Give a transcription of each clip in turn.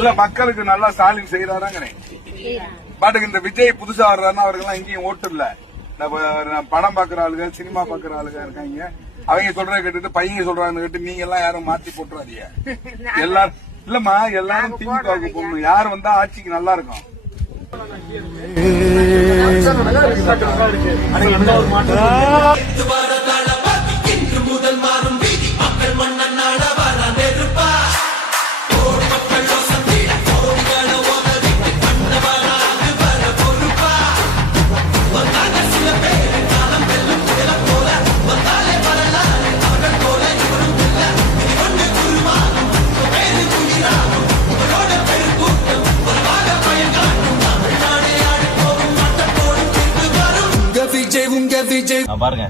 இல்ல மக்களுக்கு நல்லா ஸ்டாலின் செய்யறாராங்கிறேன் பாட்டுக்கு இந்த விஜய் புதுசா வர்றாருன்னா அவருக்கெல்லாம் எங்கேயும் ஓட்டு இல்ல. படம் பாக்குற ஆளுங்க சினிமா பாக்குற ஆளுங்க இருக்காங்க. அவங்க சொல்றத கேட்டுட்டு பையன் சொல்றாங்க கேட்டு நீங்க எல்லாம் யாரும் மாத்தி போட்டுறாதீங்க. எல்லாரும் இல்லம்மா எல்லாரும் திமுகவுக்கு போகணும். யார் வந்தா ஆட்சிக்கு நல்லா இருக்கும். உங்க பாருங்க.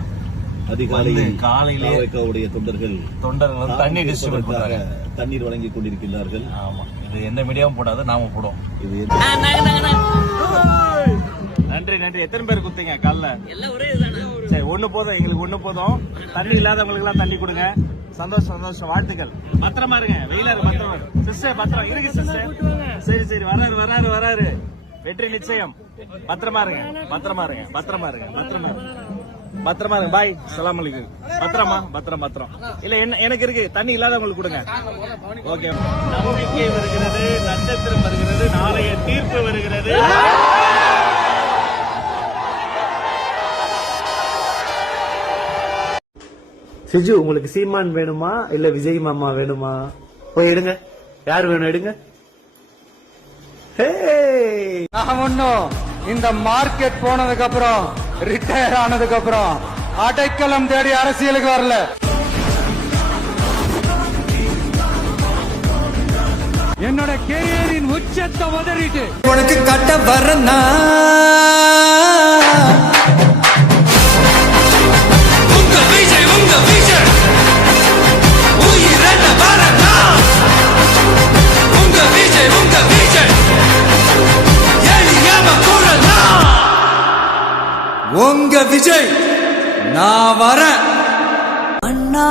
அதிகாலையில் வந்து காலையிலே தொண்டர்கள் தொண்டர்கள் வந்து தண்ணி டிஸ்ட்ரிபியூட் பண்றாங்க. தண்ணீர் வழங்கிக் கொண்டிருக்கிறார்கள். ஆமா. இது எந்த மீடியாவும் போடாது நாம போடுவோம். இது நன்றி நன்றி. எத்தனை பேர் குத்தீங்க காலைல? சரி ஒண்ணு போதும் எங்களுக்கு ஒண்ணு போதும். தண்ணி இல்லாதவங்களுக்கு எல்லாம் தண்ணி கொடுங்க. சந்தோஷம் சந்தோஷம். வாழ்த்துக்கள். பத்திரமா இருங்க. வெயிலா பத்திரமா. சிஸ்டர் பத்திரம் இருக்கு சிஸ்டர். சரி சரி. வராரு வராரு வராரு வெற்றி நிச்சயம். பத்திரமா இருங்க. பத்திரமா இருங்க. பத்திரமா இருங்க. பத்திரமா இருங்க. பத்திரமா இருங்க. பாய். சலாம் அலைக்கும். பத்திரமா? பத்திரம் பத்திரம். இல்ல என்ன எனக்கு இருக்கு. தண்ணி இல்லாதவங்களுக்கு கொடுங்க. ஓகே. நம்பிக்கை வருகிறது நட்சத்திரம் வருகிறது நாளைய தீர்ப்பு வருகிறது. சிஜு உங்களுக்கு சீமான் வேணுமா? இல்ல விஜய் மாமா வேணுமா? போய் எடுங்க. யார் வேணும் எடுங்க! நான் ஒன்னும் இந்த மார்க்கெட் போனதுக்கு அப்புறம் ரிட்டையர் ஆனதுக்கு அப்புறம் அடைக்கலம் தேடி அரசியலுக்கு வரல. என்னோட கேரியரின் உச்சத்தை உதறிட்டு உனக்கு கட்ட வரனா உங்க விஜய் நான் வரேன். அண்ணா.